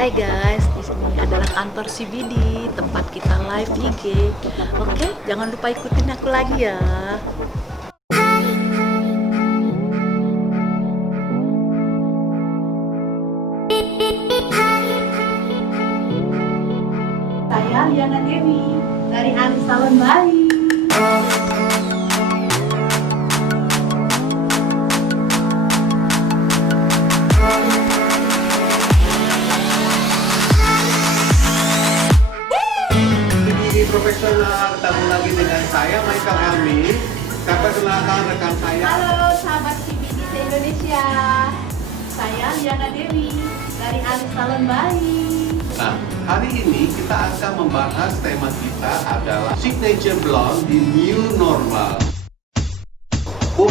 Hai guys, di sini adalah kantor CBD, tempat kita live IG. Oke, jangan lupa ikutin aku lagi ya. Saya Liana Dewi dari Alis Salon Bali. Profesional, ketemu lagi dengan saya Michael Helmi. Saya perkenalkan rekan saya. Halo sahabat CBD se-Indonesia. Saya Liana Dewi dari Alis Salon Bali. Nah, hari ini kita akan membahas tema kita adalah signature blonde di new normal. Bu,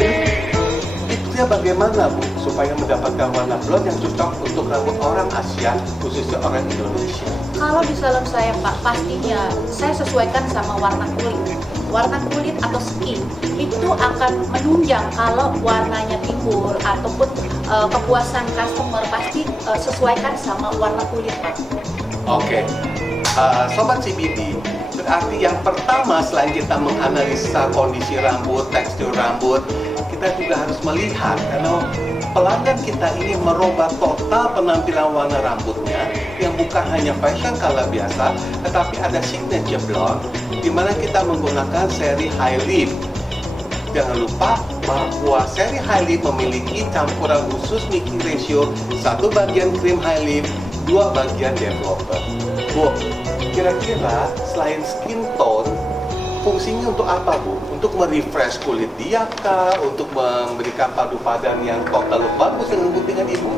tipsnya bagaimana Bu supaya mendapatkan warna blonde yang cocok untuk rambut orang Asia, khususnya orang Indonesia? Kalau di salon saya Pak, pastinya saya sesuaikan sama warna kulit. Warna kulit atau skin itu akan menunjang kalau warnanya timbul ataupun kepuasan customer pasti sesuaikan sama warna kulit Pak. Oke, Sobat CBD, berarti yang pertama selain kita menganalisa kondisi rambut, tekstur rambut, kita juga harus melihat karena pelanggan kita ini merubah total penampilan warna rambutnya yang bukan hanya fashion color biasa, tetapi ada signature blonde di mana kita menggunakan seri high lift. Jangan lupa bahwa seri high lift memiliki campuran khusus mixing ratio 1 bagian krim high lift, 2 bagian developer. Bu, kira-kira selain skin tone, fungsinya untuk apa Bu? Untuk merefresh kulit dia kah? Untuk memberikan padu padan yang total bagus dengan dengan Ibu?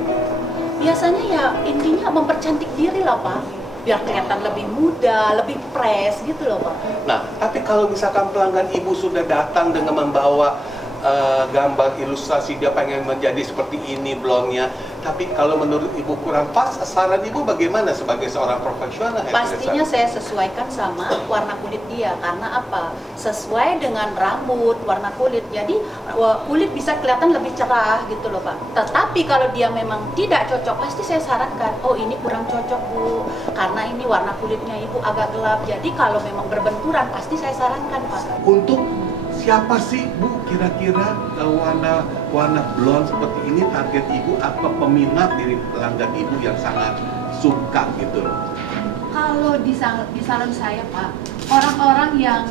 Biasanya ya intinya mempercantik diri lah Pak, biar kelihatan lebih muda, lebih fresh gitu loh Pak. Nah, tapi kalau misalkan pelanggan Ibu sudah datang dengan membawa gambar ilustrasi dia pengen menjadi seperti ini blonde-nya, tapi kalau menurut Ibu kurang pas, saran Ibu bagaimana sebagai seorang profesional? Pastinya saya sesuaikan sama warna kulit dia, karena apa? Sesuai dengan rambut, warna kulit, jadi kulit bisa kelihatan lebih cerah gitu loh Pak. Tetapi kalau dia memang tidak cocok, pasti saya sarankan, oh ini kurang cocok Bu, karena ini warna kulitnya Ibu agak gelap, jadi kalau memang berbenturan pasti saya sarankan Pak. Untuk siapa sih Bu kira-kira warna blonde seperti ini target Ibu, apa peminat dari pelanggan Ibu yang sangat suka gitu loh? Kalau di salon saya Pak, orang-orang yang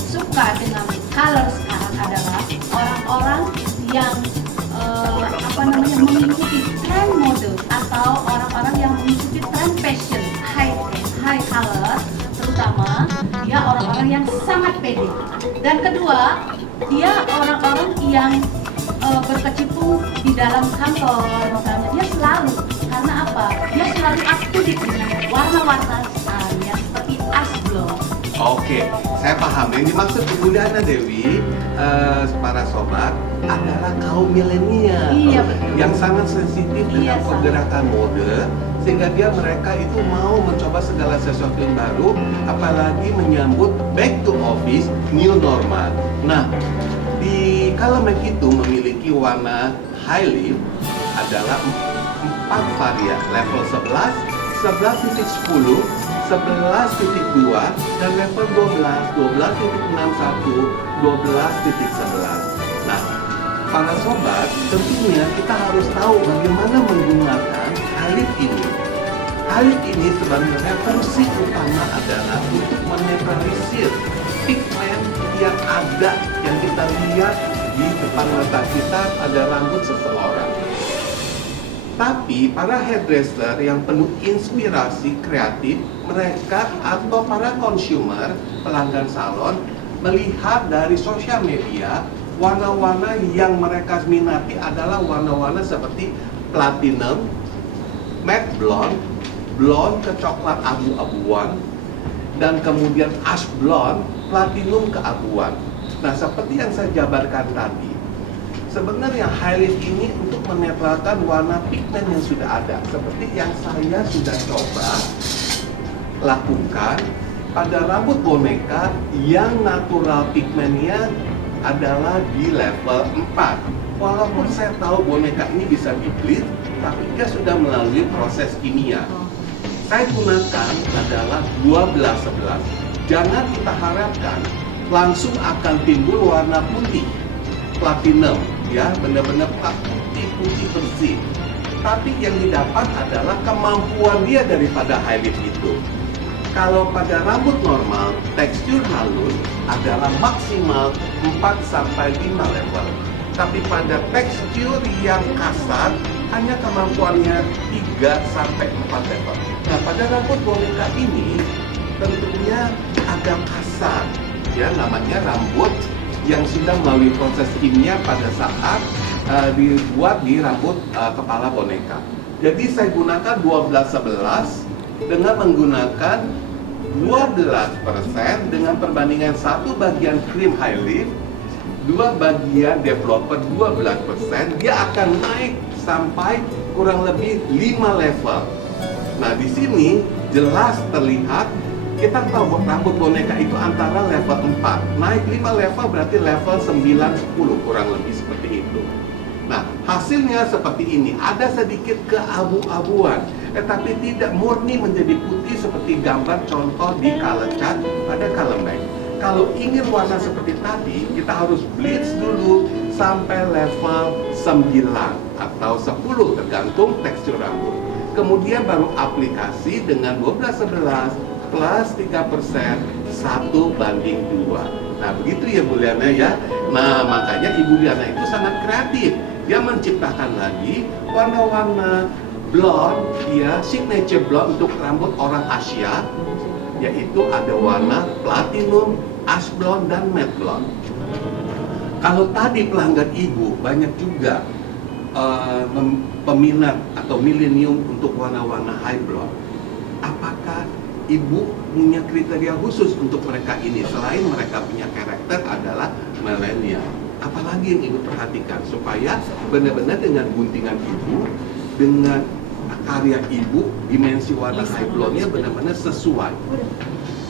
suka dengan color sekarang adalah orang-orang yang mengikuti tren mode atau orang-orang yang mengikuti tren fashion high color, terutama dia orang-orang yang sangat pede. Dan kedua, dia orang-orang yang berkecimpung di dalam kantor, misalnya dia selalu, karena apa? Dia selalu up to date dengan warna-warna yang seperti ash blonde. Oke, saya paham. Yang dimaksud Ibu Liana Dewi, para sobat, adalah kaum milenial. Iya, betul. Yang sangat sensitif dengan Iya, pergerakan mode, sehingga mereka itu mau mencoba segala sesuatu yang baru, apalagi menyambut back to office new normal. Nah, di Color Make itu memiliki warna high lift adalah 4 varian, level 11, 11.10, 11.2, dan level 12, 12.61, 12.11. Nah, para sobat, tentunya kita harus tahu bagaimana menggunakan halif ini. Halif ini sebenarnya fungsi utama adalah untuk menetralisir pigmen yang ada, yang kita lihat di depan mata kita pada rambut seseorang. Tapi para hairdresser yang penuh inspirasi kreatif, mereka atau para consumer, pelanggan salon, melihat dari sosial media, warna-warna yang mereka minati adalah warna-warna seperti platinum, matte blonde, blonde ke coklat abu-abuan, dan kemudian ash blonde, platinum keabuan. Nah, seperti yang saya jabarkan tadi, sebenarnya highlight ini untuk menetralkan warna pigmen yang sudah ada, seperti yang saya sudah coba lakukan pada rambut boneka yang natural pigmennya adalah di level 4. Walaupun saya tahu boneka ini bisa di bleach, tapi dia sudah melalui proses kimia. saya gunakan adalah 12-11. Jangan kita harapkan langsung akan timbul warna putih, platinum, ya, benar-benar putih bersih. Tapi yang didapat adalah kemampuan dia daripada high lift itu. Kalau pada rambut normal, tekstur halus adalah maksimal 4-5 level. Tapi pada tekstur yang kasar, hanya kemampuannya 3-4 level. Nah, pada rambut boneka ini tentunya agak kasar, ya, namanya rambut yang sudah melalui proses kimia pada saat dibuat di rambut kepala boneka. Jadi saya gunakan 12-11 dengan menggunakan 12% dengan perbandingan 1 bagian krim high lift, 2 bagian developer 12%, dia akan naik sampai kurang lebih 5 level. Nah, di sini jelas terlihat, kita tahu rambut boneka itu antara level 4, naik 5 level berarti level 9-10 kurang lebih seperti itu. Nah, hasilnya seperti ini, ada sedikit keabu-abuan, tetapi tidak murni menjadi putih seperti gambar contoh di color chart pada color bank. Kalau ingin warna seperti tadi, kita harus bleach dulu sampai level 9 atau 10 tergantung tekstur rambut. Kemudian baru aplikasi dengan 12-11 plus 3%, 1:2. Nah, begitu ya Bu Liana ya. Nah, makanya Ibu Liana itu sangat kreatif. Dia menciptakan lagi warna-warna blonde, ya, signature blonde untuk rambut orang Asia, yaitu ada warna platinum, ash blonde, dan matte blonde. Kalau tadi pelanggan Ibu banyak juga peminat atau milenium untuk warna-warna high blonde, apakah Ibu punya kriteria khusus untuk mereka ini selain mereka punya karakter adalah milenial? Apalagi yang Ibu perhatikan supaya benar-benar dengan guntingan Ibu, dengan karya Ibu, dimensi warna high blonde-nya benar-benar sesuai?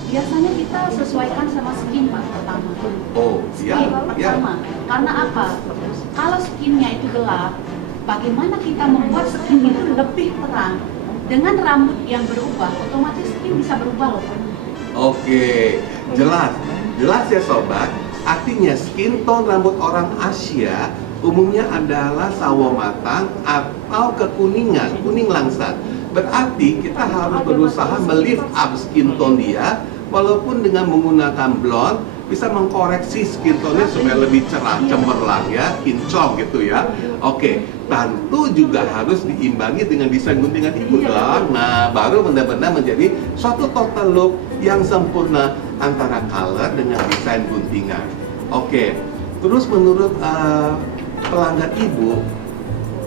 Biasanya kita sesuaikan sama skin, Pak, pertama. Oh, Skin pertama. Karena apa? Kalau skinnya itu gelap, bagaimana kita membuat skin itu lebih terang? Dengan rambut yang berubah, otomatis skin bisa berubah loh, Pak. Oke, jelas ya sobat. Artinya skin tone rambut orang Asia umumnya adalah sawo matang atau kekuningan, kuning langsat. Berarti kita harus berusaha melift up skin tone dia, walaupun dengan menggunakan blonde bisa mengkoreksi skin tone-nya supaya lebih cerah, cemerlang, ya, kinclong gitu ya. Oke, tentu juga harus diimbangi dengan desain guntingan Ibu dong. Nah, baru benar-benar menjadi suatu total look yang sempurna antara color dengan desain guntingan. Oke, terus menurut pelanggan Ibu,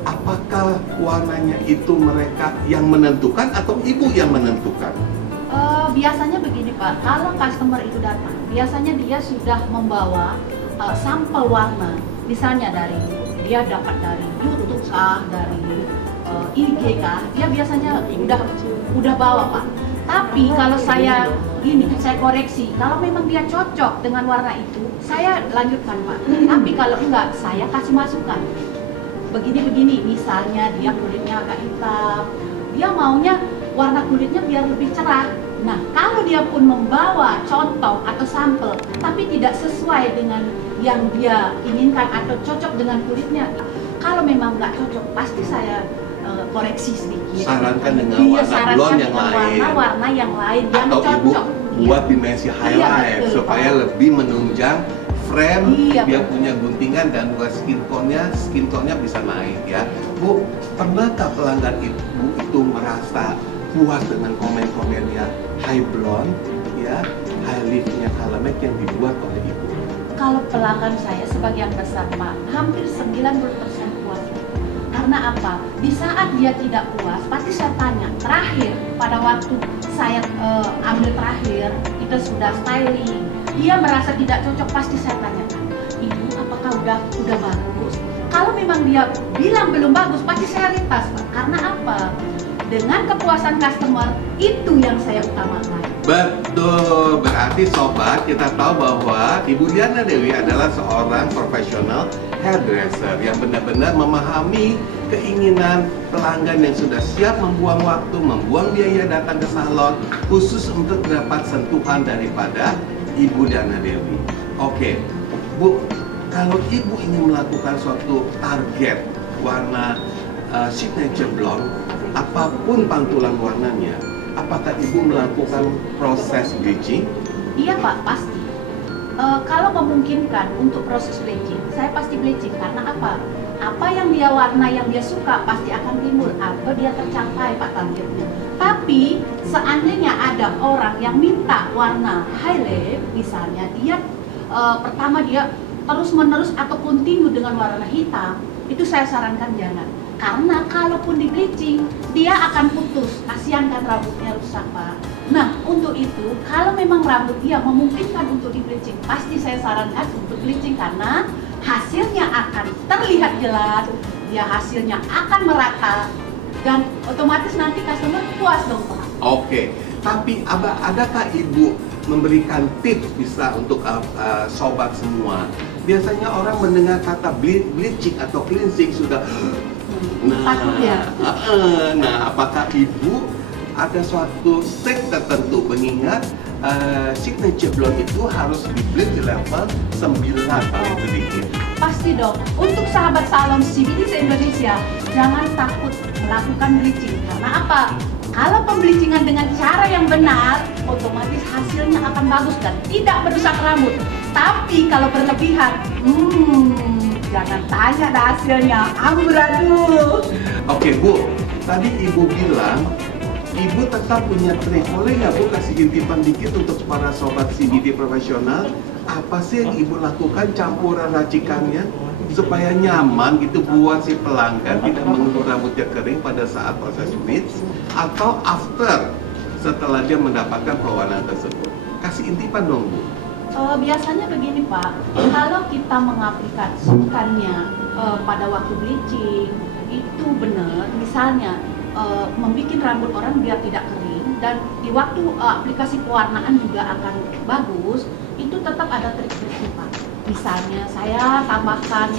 apakah warnanya itu mereka yang menentukan atau Ibu yang menentukan? Biasanya begini Pak, kalau customer itu datang, biasanya dia sudah membawa sampel warna, misalnya dia dapat dari YouTube kah, dari IG kah, dia biasanya udah bawa Pak. Tapi kalau saya koreksi, kalau memang dia cocok dengan warna itu, saya lanjutkan Pak. Tapi kalau enggak, saya kasih masukan. Begini-begini, misalnya dia kulitnya agak hitam, dia maunya warna kulitnya biar lebih cerah. Nah, kalau dia pun membawa contoh atau sampel, tapi tidak sesuai dengan yang dia inginkan atau cocok dengan kulitnya, kalau memang nggak cocok, pasti saya koreksi sedikit. Sarankan dengan warna blonde yang lain, warna yang lain yang atau cocok. Ibu buat dimensi highlight supaya lebih menunjang frame, dia punya guntingan dan buat skin tone-nya bisa naik ya. Bu, pernahkah pelanggan Ibu itu merasa puas dengan komen-komennya high blonde, ya, high lift-nya color make yang dibuat oleh Ibu? Kalau pelanggan saya sebagian besar Pak, hampir 90% puas. Karena apa? Di saat dia tidak puas, pasti saya tanya. Terakhir, pada waktu saya ambil terakhir, kita sudah styling, dia merasa tidak cocok, pasti saya tanyakan, Ibu apakah udah bagus? Kalau memang dia bilang belum bagus, pasti saya retas Pak. Karena apa? Dengan kepuasan customer, itu yang saya utamakan. Betul, berarti sobat kita tahu bahwa Ibu Diana Dewi adalah seorang profesional hairdresser yang benar-benar memahami keinginan pelanggan yang sudah siap membuang waktu, membuang biaya datang ke salon khusus untuk dapat sentuhan daripada Ibu Diana Dewi. Oke, Bu, kalau Ibu ingin melakukan suatu target warna signature blonde, apapun pantulan warnanya, apakah Ibu melakukan proses bleaching? Iya Pak, pasti. Kalau memungkinkan untuk proses bleaching, saya pasti bleaching. Karena apa? Apa yang dia warna yang dia suka pasti akan timbul atau dia tercapai Pak targetnya. Tapi seandainya ada orang yang minta warna highlight, misalnya dia pertama dia terus-menerus atau kontinu dengan warna hitam, itu saya sarankan jangan. Karena kalaupun di bleaching, dia akan putus. Kasihan kan rambutnya rusak Pak. Nah, untuk itu, kalau memang rambut dia memungkinkan untuk di bleaching, pasti saya sarankan untuk bleaching karena hasilnya akan terlihat jelas, dia hasilnya akan merata, dan otomatis nanti customer puas dong Pak. Oke, tapi adakah Ibu memberikan tips bisa untuk sobat semua? Biasanya orang mendengar kata bleaching atau cleansing sudah Takut ya? Nah, apakah Ibu ada suatu trik tertentu mengingat signature blonde itu harus di bleach di level 9 paling sedikit? Pasti dong. Untuk sahabat salon CBD se-Indonesia, jangan takut melakukan bleaching. Karena apa? Kalau pembleachingan dengan cara yang benar, otomatis hasilnya akan bagus dan tidak merusak rambut. Tapi kalau berlebihan, jangan tanya dah hasilnya, amburadul. Oke Bu, tadi Ibu bilang Ibu tetap punya trik. Boleh nggak Bu kasih intipan dikit untuk para sobat CBD profesional? Apa sih yang Ibu lakukan campuran racikannya supaya nyaman gitu buat si pelanggan tidak mengeluh rambutnya kering pada saat proses bleach atau after setelah dia mendapatkan pewarnaan tersebut? Kasih intipan dong Bu. Biasanya begini Pak, kalau kita mengaplikasikannya pada waktu bleaching itu benar, misalnya membuat rambut orang biar tidak kering dan di waktu aplikasi pewarnaan juga akan bagus, itu tetap ada trik-triknya Pak. Misalnya saya tambahkan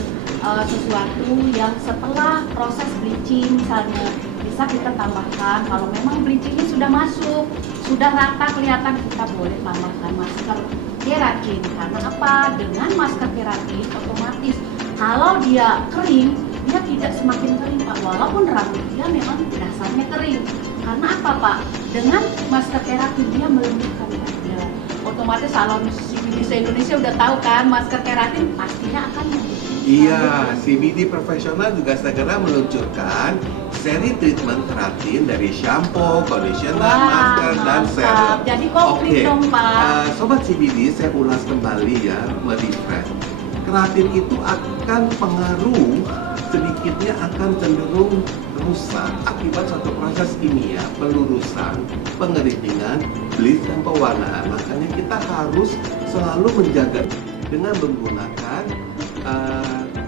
sesuatu yang setelah proses bleaching, misalnya bisa kita tambahkan kalau memang bleachingnya sudah masuk, sudah rata kelihatan, kita boleh tambahkan masker keratin. Karena apa? Dengan masker keratin otomatis kalau dia kering, dia tidak semakin kering Pak, walaupun rambut dia memang dasarnya kering. Karena apa Pak? Dengan masker keratin dia melembutkan dia. Otomatis salon CBD se-Indonesia udah tahu kan, masker keratin pastinya akan melembutkan. Iya, CBD profesional juga segera meluncurkan seri treatment keratin dari shampoo, conditioner, masker, dan serum. Jadi komplit dong Pak. Sobat CBD, saya ulas kembali ya, merefresh. Keratin itu akan pengaruh sedikitnya akan cenderung rusak akibat suatu proses kimia, pelurusan, pengeritingan, bleach, dan pewarnaan. Makanya kita harus selalu menjaga dengan menggunakan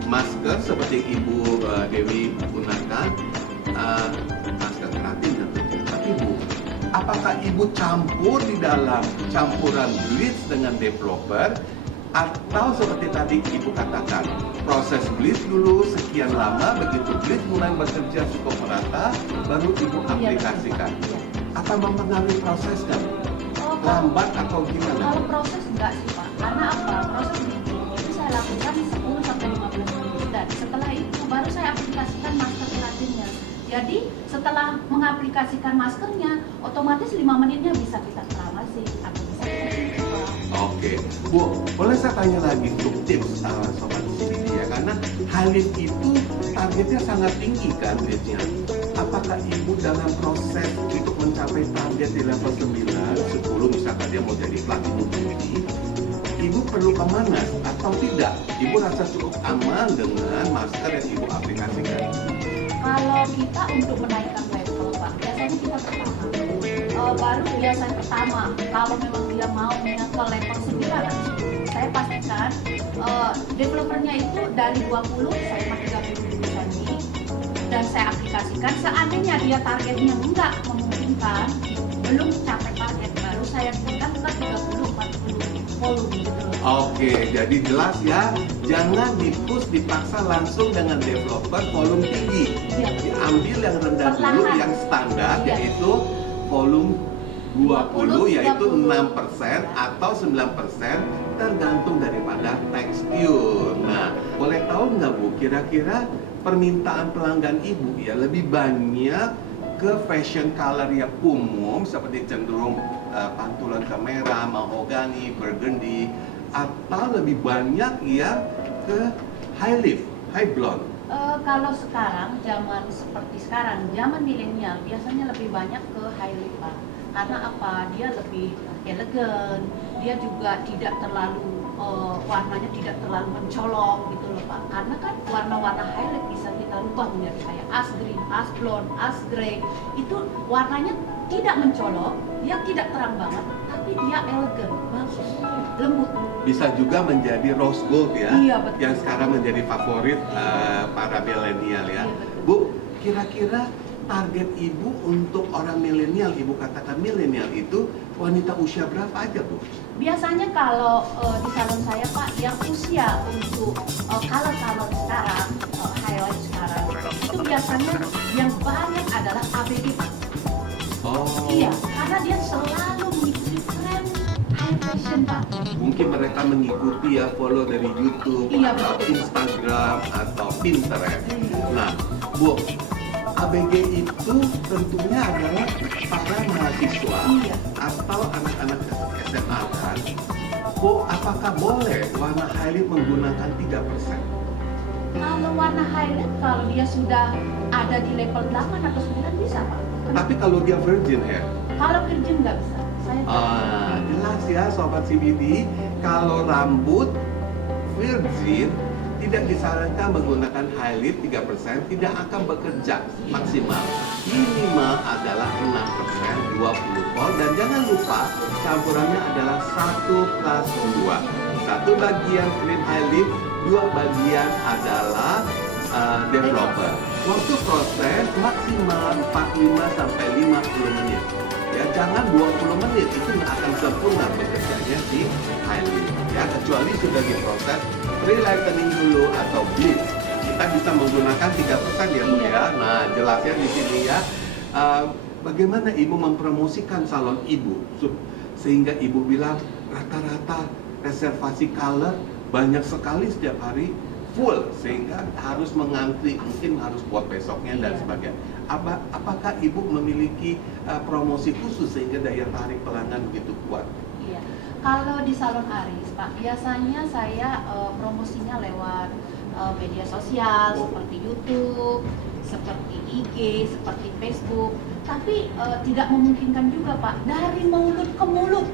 masker seperti Ibu Dewi gunakan, masker keratin tentunya. Tapi Bu, apakah Ibu campur di dalam campuran bleach dengan developer atau seperti tadi Ibu katakan proses bleach dulu sekian lama, begitu bleach mulai bekerja cukup merata baru Ibu aplikasikan? Apa mempengaruhi prosesnya? Lambat atau gimana? Kalau proses enggak sih Pak, karena apa? Proses bleaching itu saya lakukan 10-15 menit dan setelah itu baru saya aplikasikan masker keratinnya. Jadi setelah mengaplikasikan maskernya, otomatis 5 menitnya bisa kita kerawasi atau bisa kita cuci Pak. Oke, Bu, boleh saya tanya lagi untuk tips sobat CBD ya, karena highlight itu targetnya sangat tinggi kan bleachnya. Apakah Ibu dalam proses untuk mencapai target di level 9, 10 misalkan dia mau jadi platinum beauty, Ibu perlu pemanas atau tidak? Ibu rasa cukup aman dengan masker yang Ibu aplikasikan? Kalau kita untuk menaikkan level Pak, biasanya kita pertama baru biasanya pertama kalau memang dia mau ke level 9, saya pastikan developernya itu dari 20 saya 30 nih dan saya aplikasikan. Seandainya dia targetnya enggak memungkinkan, belum capai target, baru saya berikan ke 30-40 volume gitu loh. Oke, jadi jelas ya, jangan dipaksa langsung dengan developer volume tinggi. Iya. Diambil yang rendah dulu, Perlahan. yang standar, Iya. yaitu volume 20, 20, yaitu 30. 6% atau 9%, tergantung daripada tekstur. Nah, boleh tahu nggak Bu, kira-kira permintaan pelanggan Ibu ya lebih banyak ke fashion color yang umum seperti cenderung pantulan ke merah, mahogani, burgundy, atau lebih banyak ya ke high lift, high blonde? Kalau sekarang, zaman seperti sekarang, zaman milenial biasanya lebih banyak ke high lift, Pak. Karena apa? Dia lebih elegan, dia juga tidak terlalu warnanya tidak terlalu mencolok gitu loh Pak. Karena kan warna-warna highlight bisa kita rubah menjadi kayak as green, as blonde, as grey. Itu warnanya tidak mencolok, dia tidak terang banget, tapi dia elegan, bagus, lembut. Bisa juga menjadi rose gold ya, Iya, betul. yang sekarang menjadi favorit para milenial ya. Iya, betul. Bu, kira-kira target Ibu untuk orang milenial, Ibu katakan milenial itu wanita usia berapa aja Bu? Biasanya kalau di salon saya Pak, yang usia untuk color sekarang, highlight sekarang, itu biasanya yang banyak adalah ABG Pak. Oh, Iya, karena dia selalu mengikuti tren high fashion Pak. mungkin mereka mengikuti ya, follow dari YouTube Iya, atau betul. Instagram atau Pinterest. Hmm. Nah, Bu, ABG itu tentunya adalah para mahasiswa Iya. atau anak-anak SMA kan. Bu, apakah boleh warna highlight menggunakan 3%? Kalau warna highlight, kalau dia sudah ada di level 8 atau 9 bisa Pak. Tapi kalau dia virgin hair, Kalau virgin nggak bisa. Saya jelas ya Sobat CBD, kalau rambut virgin tidak disarankan menggunakan highlight 3%, tidak akan bekerja maksimal. Minimal adalah 6%, 20 volt, dan jangan lupa campurannya adalah 1+2. 1 bagian cream highlight, 2 bagian adalah developer. Waktu proses maksimal 45 sampai 50 menit. Ya, jangan 20 menit, itu nggak akan sempurna bekerjanya si highlight. Ya, kecuali sudah diproses pre-lightening dulu atau bleach. Kita bisa menggunakan 3% ya Bu Iya. ya. Nah, jelasnya di sini ya. Bagaimana Ibu mempromosikan salon Ibu sehingga Ibu bilang rata-rata reservasi color banyak sekali setiap hari, full, sehingga harus mengantri, mungkin harus buat besoknya dan Iya. sebagainya. Apakah Ibu memiliki promosi khusus sehingga daya tarik pelanggan begitu kuat? Iya. Kalau di salon Aris, Pak, biasanya saya promosinya lewat media sosial seperti YouTube, seperti IG, seperti Facebook. Tapi tidak memungkinkan juga, Pak, dari mulut ke mulut.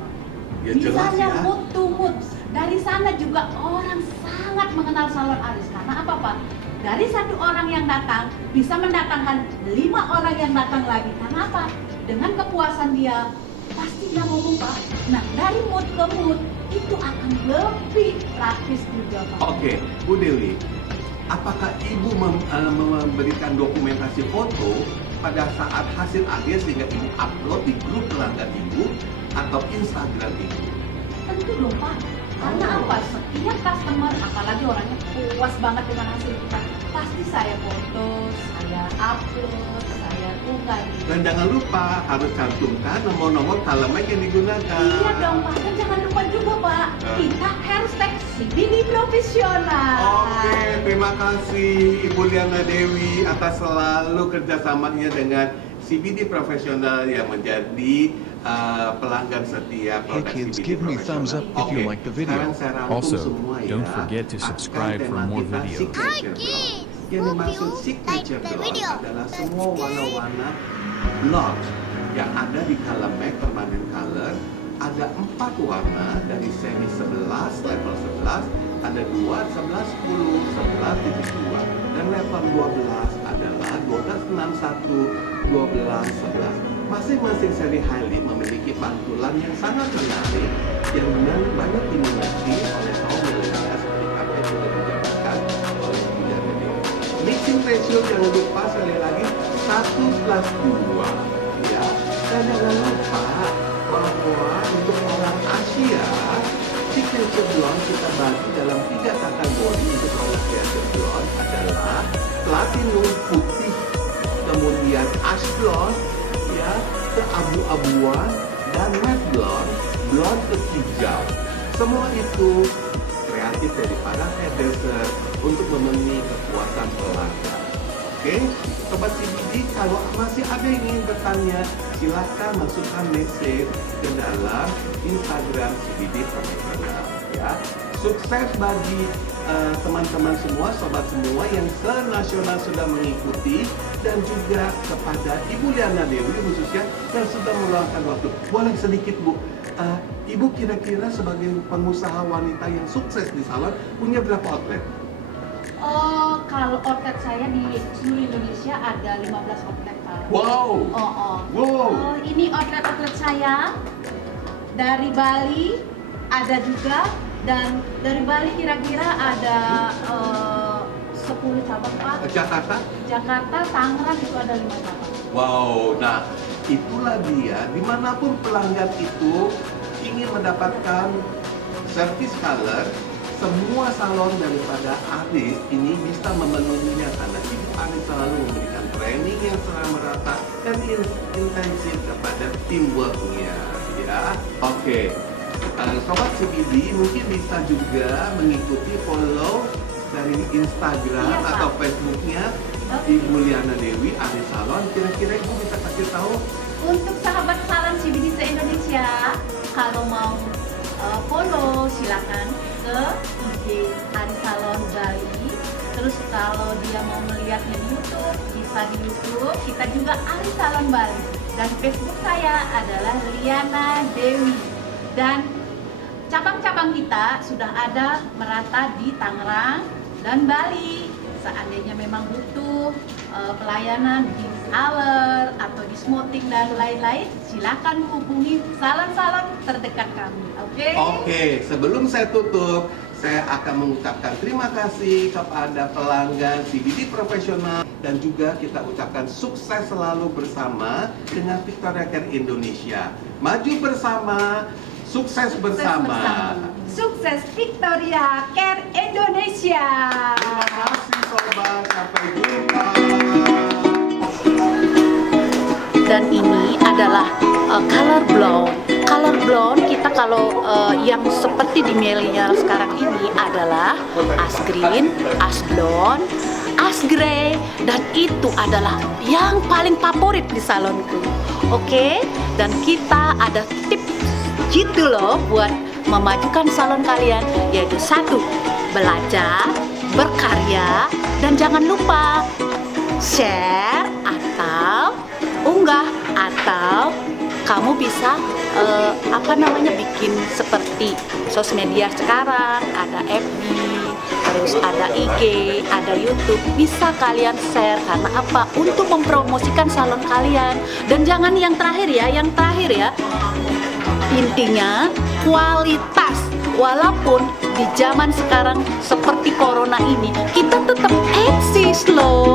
Ya jelas Misalnya ya. mood to mood. Dari sana juga orang sangat mengenal salon Aris. Karena apa, Pak? Dari satu orang yang datang bisa mendatangkan 5 orang yang datang lagi. Karena apa? Dengan kepuasan dia, pasti dia ngomong Pak. Nah, dari mood ke mood itu akan lebih praktis juga Pak. Oke, Bu Dewi, apakah Ibu memberikan dokumentasi foto pada saat hasil akhir sehingga Ibu upload di grup pelanggan Ibu atau Instagram Ibu? Tentu dong Pak. Karena Oh. apa? Setiap customer, apalagi orangnya puas banget dengan hasil kita, pasti saya foto, saya upload, saya unggah di. Dan jangan lupa harus cantumkan nomor-nomor color make yang digunakan. Iya dong Pak, dan jangan lupa juga Pak, kita hashtag CBD profesional. Oke, terima kasih Ibu Liana Dewi atas selalu kerjasamanya dengan CBD profesional yang menjadi pelanggan setia Hey produk kids, CBD give me thumbs up profesional. if you Oke, like the video. sekarang saya rangkum Also, semua ya. don't forget to subscribe Akan for tema more kita videos. signature Hi, blonde. kids. Yang Hope dimaksud you signature like the blonde video. adalah That's semua good. warna-warna blonde yang ada di color make permanent color. Ada 4 warna dari seri 11, level 11, ada 2, 11, 10, 11.2, dan level 12 adalah 1261, 12, 11. Masing-masing seri highlight memiliki pantulan yang sangat menarik yang banyak diminati oleh kaum milenial seperti apa yang sudah dijabarkan oleh Bu Liana Dewi. Mixing ratio jangan lupa sekali lagi 1+2 ya. Dan jangan lupa bahwa untuk orang Asia, si extension blonde kita bagi dalam 3 kategori untuk color creative blonde adalah platinum putih, kemudian ash blonde, ya, keabu-abuan, dan matte blonde, blonde ke hijau. Semua itu kreatif dari para hairdresser untuk memenuhi kepuasan pelanggan. Oke, Sobat CBD, kalau masih ada yang ingin bertanya, silakan masukkan message ke dalam Instagram CBD Profesional, ya. Sukses bagi teman-teman semua, sobat semua yang senasional sudah mengikuti, dan juga kepada Ibu Liana Dewi khususnya yang sudah meluangkan waktu. Boleh sedikit, Bu, Ibu kira-kira sebagai pengusaha wanita yang sukses di salon punya berapa outlet? Oh, kalau outlet saya di seluruh Indonesia ada 15 outlet, Pak. Wow. Wow. Ini outlet saya dari Bali ada juga, dan dari Bali kira-kira ada 10 cabang, Pak. Jakarta? Jakarta, Tangerang itu ada 5 cabang. Wow, nah itulah dia, dimanapun pelanggan itu ingin mendapatkan service color, semua salon daripada Aris ini bisa memenuhinya karena Ibu Aris selalu memberikan training yang secara merata dan intensif kepada teamworknya, ya. Oke, Sobat CBD mungkin bisa juga mengikuti follow dari Instagram atau Facebooknya Ibu Liana Dewi Aris Salon. Kira-kira Ibu bisa kasih tahu untuk sahabat salon CBD se-Indonesia, kalau mau follow silakan ke IG Aris Salon Bali. Terus kalau dia mau melihatnya di YouTube, bisa di YouTube. Kita juga Aris Salon Bali. Dan Facebook saya adalah Liana Dewi. Dan cabang-cabang kita sudah ada merata di Tangerang dan Bali. Seandainya memang butuh pelayanan di color atau di smoothing dan lain-lain, silakan hubungi salon-salon terdekat kami. Oke? Oke, sebelum saya tutup, saya akan mengucapkan terima kasih kepada pelanggan CBD Profesional, dan juga kita ucapkan sukses selalu bersama dengan Victoria Care Indonesia. Maju bersama, sukses bersama. Sukses Victoria Care Indonesia. Terima kasih sobat, sampai jumpa. Dan ini adalah color blonde. Color blonde kita kalau yang seperti di milenial sekarang ini adalah ash green, ash blonde, ash grey, dan itu adalah yang paling favorit di salonku. Oke? Dan kita ada tips gitu loh buat memajukan salon kalian, yaitu 1, belajar, berkarya, dan jangan lupa share atau unggah, atau kamu bisa bikin seperti sosial media sekarang, ada FB, terus ada IG, ada YouTube, bisa kalian share. Karena apa? Untuk mempromosikan salon kalian. Dan jangan yang terakhir ya, intinya kualitas. Walaupun di zaman sekarang seperti corona ini, kita tetap eksis loh.